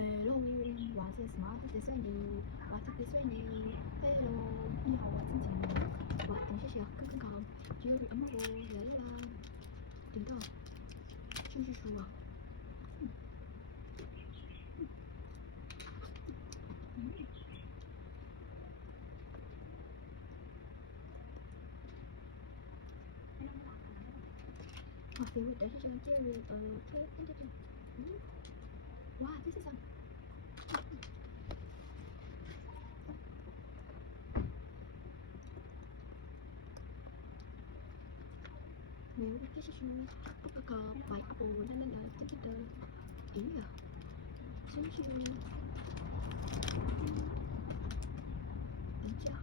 Hello，我是 Smart 的帅女，我特别帅女。Hello，你好，我静静。我等谢谢刚刚好，只有阿妈我来了，等到，说啊。哇，谁会等谢谢 Jerry 哇，这是啥？没有，这是说不个白布的，哎呀，真是等一下啊。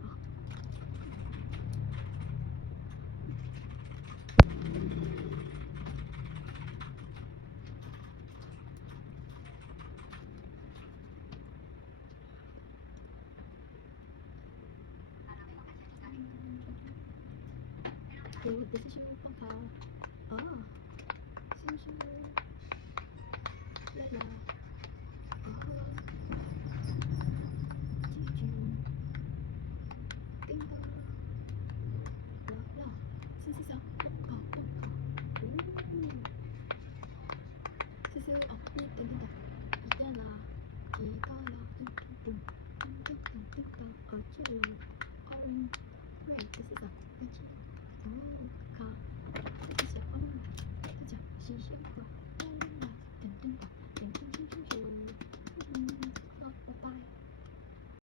给我的这些方法，哦，是来了，记住，叮当，来了，是啥？是哦，等等，一到了，噔，这个，red 这是啥？哦，卡。